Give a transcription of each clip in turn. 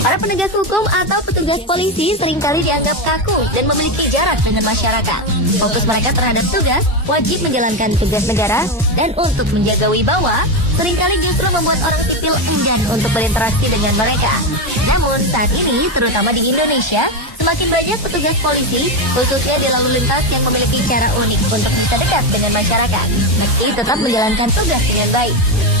Para penegak hukum atau petugas polisi seringkali dianggap kaku dan memiliki jarak dengan masyarakat. Fokus mereka terhadap tugas, wajib menjalankan tugas negara, dan untuk menjaga wibawa, seringkali justru membuat orang sipil enggan untuk berinteraksi dengan mereka. Namun saat ini, terutama di Indonesia, semakin banyak petugas polisi, khususnya di lalu lintas yang memiliki cara unik untuk bisa dekat dengan masyarakat, meski tetap menjalankan tugas dengan baik.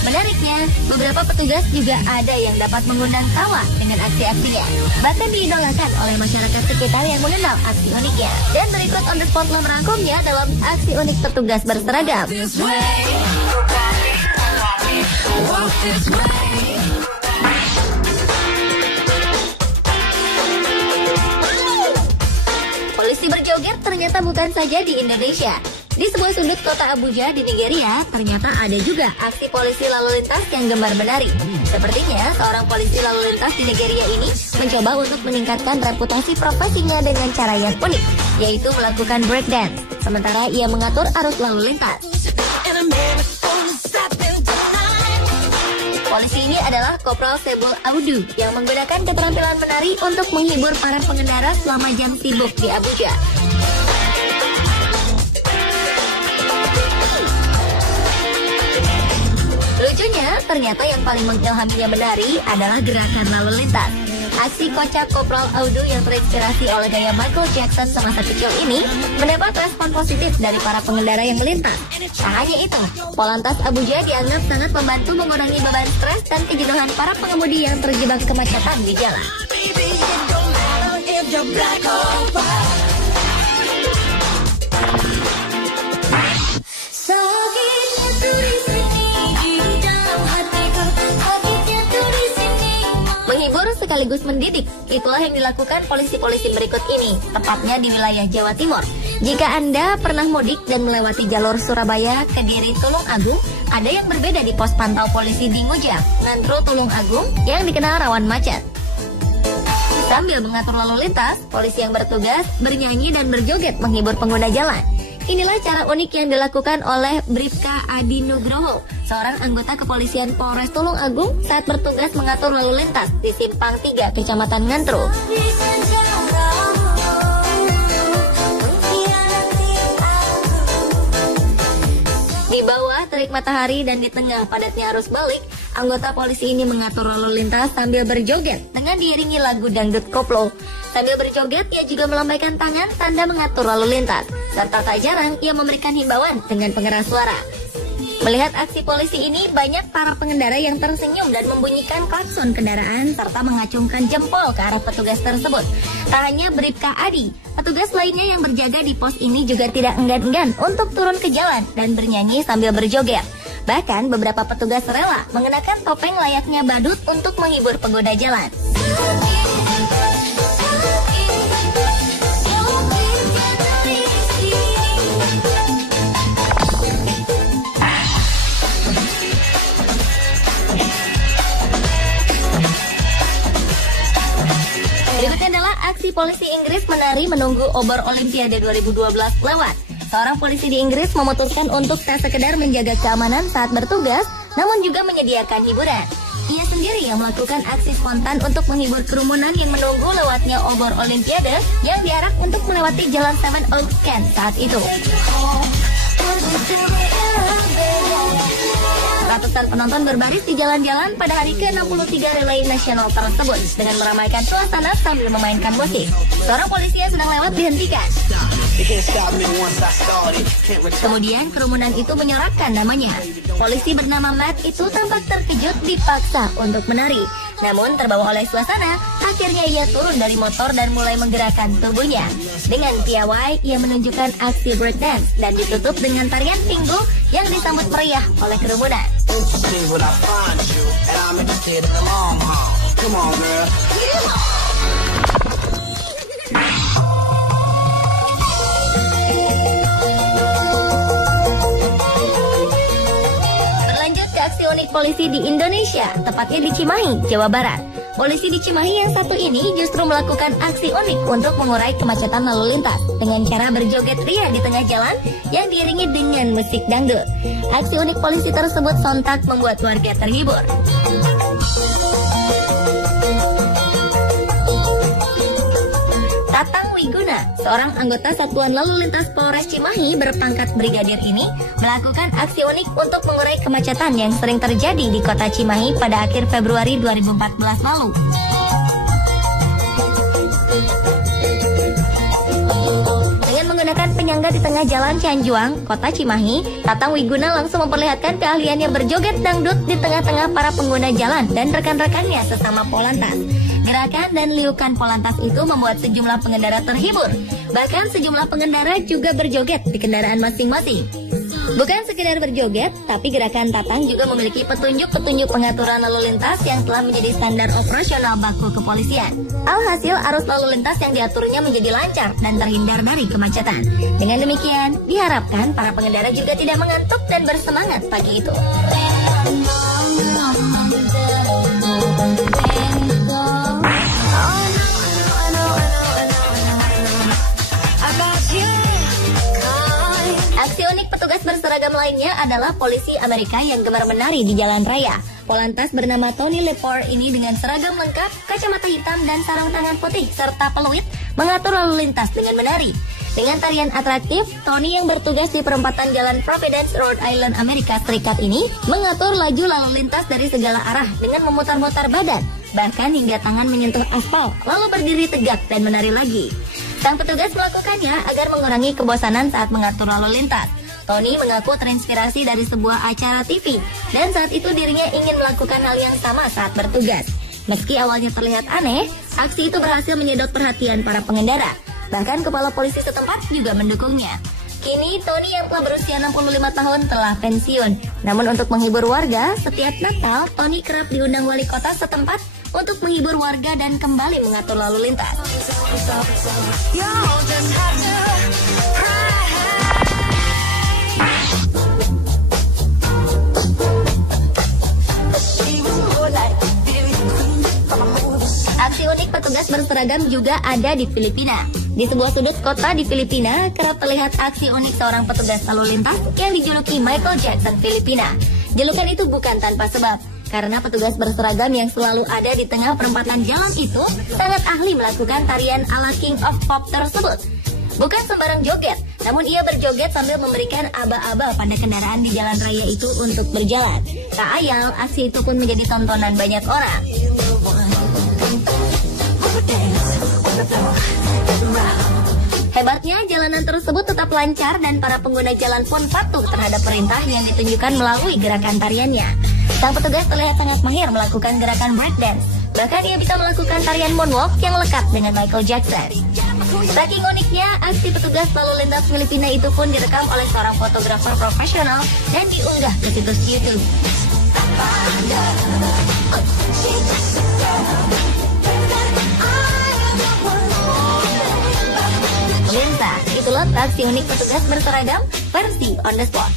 Menariknya, beberapa petugas juga ada yang dapat mengundang tawa dengan aksi-aksinya. Bahkan diidolakan oleh masyarakat sekitar yang mengenal aksi uniknya. Dan berikut On The Spot telah merangkumnya dalam aksi unik petugas berseragam. Polisi berjoget ternyata bukan saja di Indonesia. Di sebuah sudut kota Abuja di Nigeria, ternyata ada juga aksi polisi lalu lintas yang gemar menari. Sepertinya seorang polisi lalu lintas di Nigeria ini mencoba untuk meningkatkan reputasi profesinya dengan cara yang unik, yaitu melakukan breakdance, sementara ia mengatur arus lalu lintas. Polisi ini adalah Kopral Sebul Audu yang menggunakan keterampilan menari untuk menghibur para pengendara selama jam sibuk di Abuja. Lucunya, ternyata yang paling mengilhaminya menari adalah gerakan lalu lintas. Aksi kocak Kopral Audu yang terinspirasi oleh gaya Michael Jackson semasa kecil ini mendapat respon positif dari para pengendara yang melintas. Tak hanya itu, Polantas Abuja dianggap sangat membantu mengurangi beban stres dan kejenuhan para pengemudi yang terjebak kemacetan di jalan. Menghibur sekaligus mendidik, itulah yang dilakukan polisi-polisi berikut ini, tepatnya di wilayah Jawa Timur. Jika Anda pernah mudik dan melewati jalur Surabaya, Kediri, Tulung Agung, ada yang berbeda di pos pantau polisi di Ngujak, Ngantru, Tulung Agung, yang dikenal rawan macet. Sambil mengatur lalu lintas, polisi yang bertugas bernyanyi dan berjoget menghibur pengguna jalan. Inilah cara unik yang dilakukan oleh Bribka Adi Nugroho, seorang anggota kepolisian Polres Tulung Agung saat bertugas mengatur lalu lintas di Simpang 3, Kecamatan Ngantru. Di bawah terik matahari dan di tengah padatnya arus balik, anggota polisi ini mengatur lalu lintas sambil berjoget dengan diiringi lagu dangdut koplo. Sambil berjoget, ia juga melambaikan tangan tanda mengatur lalu lintas. Serta tak jarang, ia memberikan himbauan dengan pengeras suara. Melihat aksi polisi ini, banyak para pengendara yang tersenyum dan membunyikan klakson kendaraan serta mengacungkan jempol ke arah petugas tersebut. Tak hanya Bribka Adi, petugas lainnya yang berjaga di pos ini juga tidak enggan-enggan untuk turun ke jalan dan bernyanyi sambil berjoget. Bahkan beberapa petugas rela mengenakan topeng layaknya badut untuk menghibur pengguna jalan. Berikutnya adalah aksi polisi Inggris menari menunggu obor Olimpiade 2012 lewat. Seorang polisi di Inggris memutuskan untuk tak sekedar menjaga keamanan saat bertugas, namun juga menyediakan hiburan. Ia sendiri yang melakukan aksi spontan untuk menghibur kerumunan yang menunggu lewatnya obor Olimpiade yang diarak untuk melewati Jalan Seven Oaks Kent saat itu. Ratusan penonton berbaris di jalan-jalan pada hari ke-63 relay nasional tersebut dengan meramaikan suasana sambil memainkan musik. Seorang polisi yang sedang lewat dihentikan. Kemudian kerumunan itu menyorakkan namanya. Polisi bernama Matt itu tampak terkejut dipaksa untuk menari. Namun terbawa oleh suasana, akhirnya ia turun dari motor dan mulai menggerakkan tubuhnya. Dengan piawai, ia menunjukkan aksi breakdance dan ditutup dengan tarian pinggu yang disambut meriah oleh kerumunan. Berlanjut ke aksi unik polisi di Indonesia, tepatnya di Cimahi, Jawa Barat. Polisi di Cimahi yang satu ini justru melakukan aksi unik untuk mengurai kemacetan lalu lintas dengan cara berjoget ria di tengah jalan yang diiringi dengan musik dangdut. Aksi unik polisi tersebut sontak membuat warga terhibur. Tatang Wiguna, seorang anggota Satuan Lalu Lintas Polres Cimahi berpangkat brigadir ini melakukan aksi unik untuk mengurai kemacetan yang sering terjadi di kota Cimahi pada akhir Februari 2014 lalu. Dengan menggunakan penyangga di tengah jalan Cianjuang, kota Cimahi, Tatang Wiguna langsung memperlihatkan keahliannya berjoget dangdut di tengah-tengah para pengguna jalan dan rekan-rekannya sesama Polantas. Gerakan dan liukan Polantas itu membuat sejumlah pengendara terhibur. Bahkan sejumlah pengendara juga berjoget di kendaraan masing-masing. Bukan sekedar berjoget, tapi gerakan Tatang juga memiliki petunjuk-petunjuk pengaturan lalu lintas yang telah menjadi standar operasional baku kepolisian. Alhasil, arus lalu lintas yang diaturnya menjadi lancar dan terhindar dari kemacetan. Dengan demikian, diharapkan para pengendara juga tidak mengantuk dan bersemangat pagi itu. Aksi unik petugas berseragam lainnya adalah polisi Amerika yang gemar menari di jalan raya. Polantas bernama Tony Lepore ini dengan seragam lengkap, kacamata hitam dan sarung tangan putih serta peluit mengatur lalu lintas dengan menari. Dengan tarian atraktif, Tony yang bertugas di perempatan Jalan Providence, Rhode Island, Amerika Serikat ini mengatur laju lalu lintas dari segala arah dengan memutar-mutar badan, bahkan hingga tangan menyentuh aspal, lalu berdiri tegak dan menari lagi. Sang petugas melakukannya agar mengurangi kebosanan saat mengatur lalu lintas. Tony mengaku terinspirasi dari sebuah acara TV, dan saat itu dirinya ingin melakukan hal yang sama saat bertugas. Meski awalnya terlihat aneh, aksi itu berhasil menyedot perhatian para pengendara. Bahkan kepala polisi setempat juga mendukungnya. Kini Tony yang telah berusia 65 tahun telah pensiun. Namun untuk menghibur warga, setiap Natal Tony kerap diundang wali kota setempat untuk menghibur warga dan kembali mengatur lalu lintas. Aksi unik petugas berseragam juga ada di Filipina. Di sebuah sudut kota di Filipina, kerap terlihat aksi unik seorang petugas lalu lintas yang dijuluki Michael Jackson Filipina. Julukan itu bukan tanpa sebab, karena petugas berseragam yang selalu ada di tengah perempatan jalan itu sangat ahli melakukan tarian ala King of Pop tersebut. Bukan sembarang joget, namun ia berjoget sambil memberikan aba-aba pada kendaraan di jalan raya itu untuk berjalan. Tak ayal, aksi itu pun menjadi tontonan banyak orang. Hebatnya, jalanan tersebut tetap lancar dan para pengguna jalan pun patuh terhadap perintah yang ditunjukkan melalui gerakan tariannya. Sang petugas terlihat sangat mahir melakukan gerakan breakdance. Bahkan ia bisa melakukan tarian moonwalk yang lekat dengan Michael Jackson. Saking uniknya, aksi petugas lalu lintas Filipina itu pun direkam oleh seorang fotografer profesional dan diunggah ke situs YouTube. Pemirsa, itulah aksi unik petugas berseragam versi on the spot.